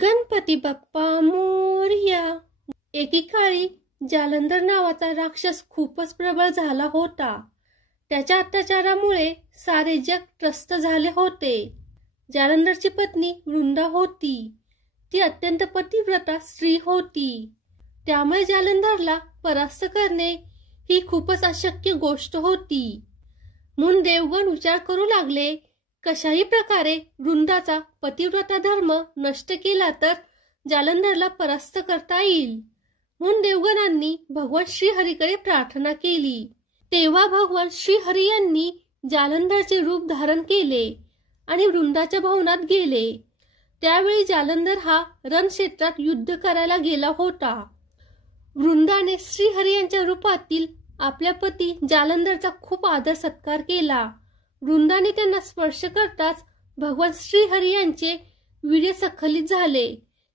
गणपती बाप्पा मोरया। एकेकाळी जालंधर नावाचा राक्षस खूपच प्रबळ झाला होता. त्याच्या अत्याचारामुळे सारे जग त्रस्त झाले होते. जालंधरची पत्नी वृंदा होती. ती अत्यंत पतिव्रता स्त्री होती. त्यामुळे जालंधरला परास्त करणे ही खूपच अशक्य गोष्ट होती. म्हणून देवगण विचार करू लागले, कशाही प्रकारे वृंदाचा पतिव्रता धर्म नष्ट केला तर जालंधरला परास्त करता येईल. म्हणून देवगणांनी भगवान श्रीहरीकडे प्रार्थना केली. तेव्हा भगवान श्रीहरी यांनी जालंधरचे रूप धारण केले आणि वृंदाच्या भवनात गेले. त्यावेळी जालंधर हा रणक्षेत्रात युद्ध करायला गेला होता. वृंदाने श्रीहरी यांच्या रूपातील आपल्या पती जालंधरचा खूप आदर सत्कार केला. वृंदाने त्यांना स्पर्श करताच भगवान श्रीहरी यांचे वीर्य स्खलित झाले.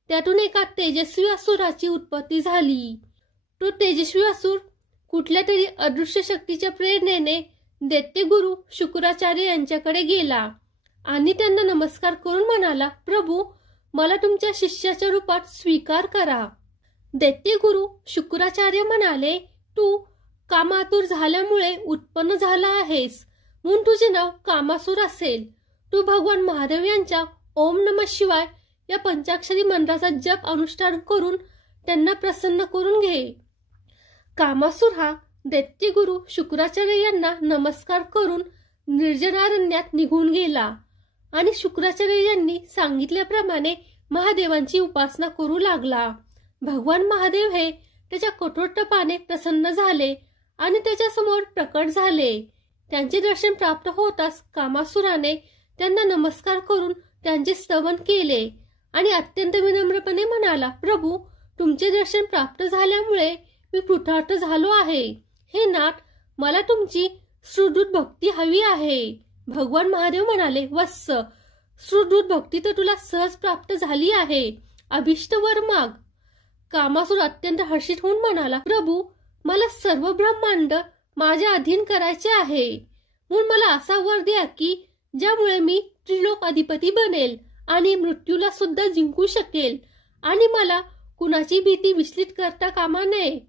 त्यातून एका तेजस्वी असुराची उत्पत्ती झाली. तो तेजस्वी असुर कुठल्या तरी अदृश्य शक्तीच्या प्रेरणेने दैत्यगुरु शुक्राचार्य यांच्याकडे गेला आणि त्यांना नमस्कार करून म्हणाला, प्रभू, मला तुमच्या शिष्याच्या रूपात स्वीकार करा. दैत्यगुरु शुक्राचार्य म्हणाले, तू कामातुर झाल्यामुळे उत्पन्न झाला आहेस, म्हणून तुझे नाव कामासुर असेल. तू भगवान महादेव यांच्या ओम नमः शिवाय या पंचाक्षरी मंत्राचा जप अनुष्ठान करून त्यांना प्रसन्न करून घे. कामासुर हा दैत्यगुरु शुक्राचार्य यांना नमस्कार करून निर्जनारण्यात निघून गेला आणि शुक्राचार्य यांनी सांगितल्याप्रमाणे महादेवांची उपासना करू लागला. भगवान महादेव हे त्याच्या कठोर तपाने प्रसन्न झाले आणि त्याच्या समोर प्रकट झाले. त्यांचे दर्शन प्राप्त होताच कामासुराने त्यांना नमस्कार करून त्यांचे स्तवन केले आणि अत्यंत विनम्रपणे म्हणाला, प्रभू, तुमचे दर्शन प्राप्त झाल्यामुळे मी कृतार्थ झालो आहे. हे नाथ, मला तुमची सुदृढ भक्ती हवी आहे. भगवान महादेव म्हणाले, वत्स, सुदृढ भक्ती तर तुला सहज प्राप्त झाली आहे. अभिष्ट वर माग. कामासुर अत्यंत हर्षित होऊन म्हणाला, प्रभू, मला सर्व ब्रह्मांड माझ्या अधीन करायचे आहे. म्हणून मला असा वर द्या की ज्यामुळे मी त्रिलोक अधिपती बनेल आणि मृत्यूला सुद्धा जिंकू शकेल आणि मला कुणाची भीती विचलित करता कामा नये.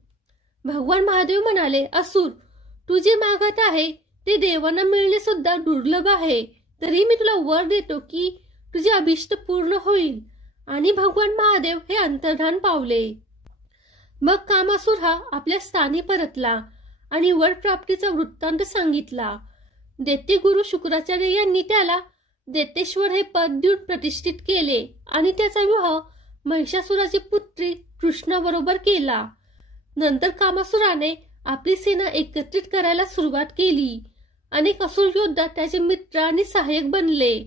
भगवान महादेव म्हणाले, असुर, तू जे मागत आहे ते देवांना मिळणे सुद्धा दुर्लभ आहे. तरी मी तुला वर देतो की तुझे अभिष्ट पूर्ण होईल. आणि भगवान महादेव हे अंतर्धान पावले. मग कामासुर हा आपल्या स्थानी परतला आणि वर प्राप्तीचा वृत्तांत सांगितला. दैत्यगुरु शुक्राचार्य यांनी त्याला दैत्येश्वर हे पद देऊन प्रतिष्ठित केले आणि त्याचा विवाह महिषासुराची पुत्री कृष्णाबरोबर केला. नंतर कामासुराने आपली सेना एकत्रित करायला सुरुवात केली. अनेक असुर योद्धा त्याचे मित्र आणि सहाय्यक बनले.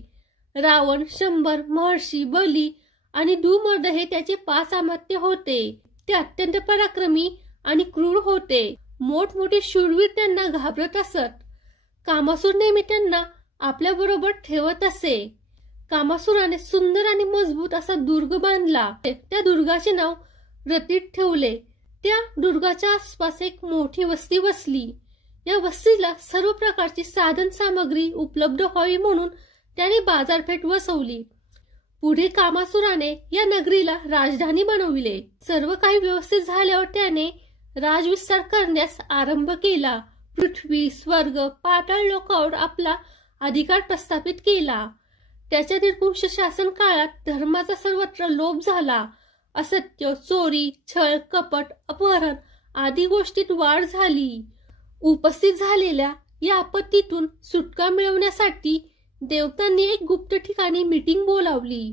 रावण, शंभर, महर्षी, बली आणि धूमर्द हे त्याचे 5 अमात्य होते. ते अत्यंत पराक्रमी आणि क्रूर होते. मोठमोठे शूरवीर त्यांना घाबरत असत. कामासुर नेहमी त्यांना आपल्या बरोबर ठेवत असे. कामासुराने सुंदर आणि मजबूत असा दुर्ग बांधला. त्या दुर्गाचे नाव रतीट ठेवले. त्या दुर्गाच्या आसपास एक मोठी वस्ती वसली. या वस्तीला सर्व प्रकारची साधन सामग्री उपलब्ध व्हावी म्हणून त्याने बाजारपेठ वसवली. पुढे कामासुराने या नगरीला राजधानी बनविले. सर्व काही व्यवस्थित झाल्यावर त्याने राजविस्तार करण्यास आरंभ केला. पृथ्वी, स्वर्ग, पाताळ लोकांवर आपला अधिकार प्रस्थापित केला. त्याच्या निर्वंश शासन काळात धर्माचा सर्वत्र लोप झाला. असत्य, चोरी, छळ, कपट, अपहरण आदी गोष्टीत वाढ झाली. उपस्थित झालेल्या या आपत्तीतून सुटका मिळवण्यासाठी देवतांनी एक गुप्त ठिकाणी मीटिंग बोलावली.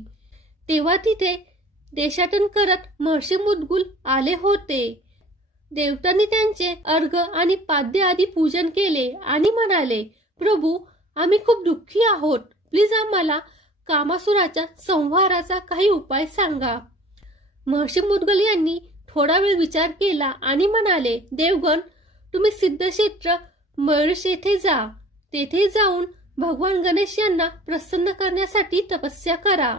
तेव्हा तिथे देशाटन करत महर्षी मुद्गल आले होते. देवतांनी त्यांचे अर्घ आणि पाद्य आदी पूजन केले आणि म्हणाले, प्रभू, आम्ही खूप दुःखी आहोत. प्लीज आम्हाला कामासुराच्या संहाराचा काही उपाय सांगा. महर्षी मुद्गल यांनी थोडा वेळ विचार केला आणि म्हणाले, देवगण, तुम्ही सिद्धक्षेत्र मयूरेश येथे जा. तेथे जाऊन भगवान गणेश यांना प्रसन्न करण्यासाठी तपस्या करा.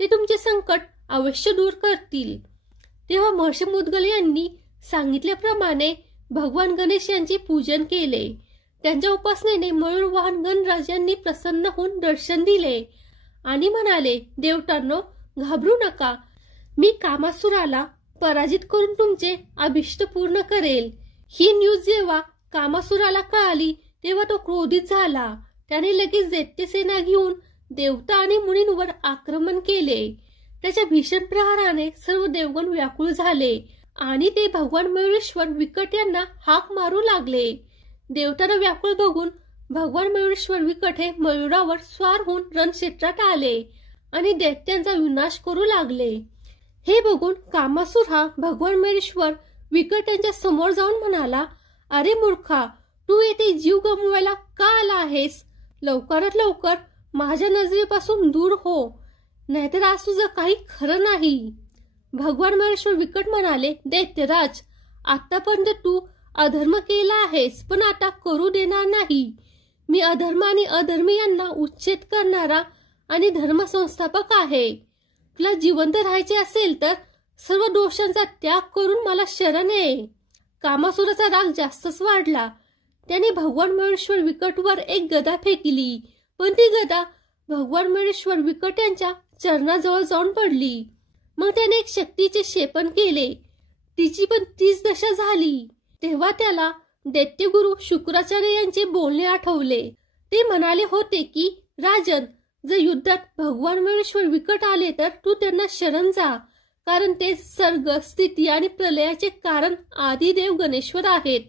ते तुमचे संकट अवश्य दूर करतील. तेव्हा महर्षी मुद्गल यांनी सांगितल्याप्रमाणे भगवान गणेश यांचे पूजन केले. त्यांच्या उपासनेने मयूरवाहन गणराज यांनी प्रसन्न होऊन दर्शन दिले आणि म्हणाले, देवतांनो, घाबरू नका. मी कामासुराला पराजित करून तुमचे अभिष्ट पूर्ण करेल. ही न्यूज जेव्हा कामासुराला कळाली तेव्हा तो क्रोधित झाला. त्याने लगेच दैत्यसेना घेऊन देवता आणि मुनींवर आक्रमण केले. त्याच्या भीषण प्रहाराने सर्व देवगण व्याकुळ झाले आणि ते भगवान मयुरेश्वर विकट यांना हाक मारू लागले. देवतांना व्याकुळ बघून भगवान मयुरेश्वर विकट हे मयुरावर स्वार होऊन रणक्षेत्रात आले आणि दैत्यांचा विनाश करू लागले. हे बघून कामासुर हा भगवान मयुरेश्वर विकट यांच्या समोर जाऊन म्हणाला, अरे मूर्खा, तू येथे जीव गमवायला का आला आहेस? लवकरात लवकर माझ्या नजरेपासून दूर हो, नाहीतर आज तुझं काही खरं नाही. भगवान मयुरेश्वर विकट म्हणाले, दैत्यराज, आतापर्यंत तू अधर्म केला आहेस, पण आता करू देणार नाही. मी अधर्म आणि अधर्मी यांना उच्छेद करणारा आणि धर्म संस्थापक आहे. तुला जिवंत राहायचे असेल तर सर्व दोषांचा त्याग करून मला शरण ये. कामासुराचा राग जास्तच वाढला. त्याने भगवान मयुरेश्वर विकटवर एक गदा फेकली, पण ती गदा भगवान मयुरेश्वर विकट यांच्या चरणाजवळ जाऊन पडली. मग त्याने एक शक्तीचे क्षेपण केले. तिची पण तीच दशा झाली. तेव्हा त्याला दैत्यगुरु शुक्राचार्य यांचे बोलणे आठवले. ते म्हणाले होते की, राजन, जर युद्धात भगवान मयुरेश्वर विकट आले तर तू त्यांना शरण जा, कारण ते सर्ग, स्थिती आणि प्रलयाचे कारण आदिदेव गणेश्वर आहेत.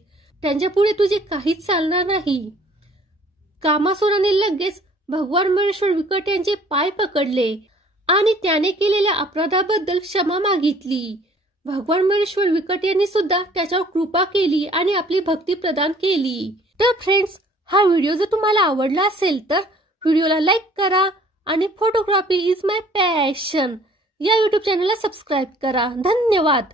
त्यांच्या पुढे तुझे काहीच चालणार नाही. कामासुराने लगेच भगवान मयुरेश्वर विकट यांचे पाय पकडले आणि त्याने केलेल्या अपराधाबद्दल क्षमा मागितली. भगवान मयुरेश्वर विकट यांनी सुद्धा त्याच्यावर कृपा केली आणि आपली भक्ती प्रदान केली. तर फ्रेंड्स, हा व्हिडिओ जर तुम्हाला आवडला असेल तर व्हिडिओला लाईक करा आणि फोटोग्राफी इज माय पॅशन या YouTube चॅनलला सबस्क्राईब करा. धन्यवाद.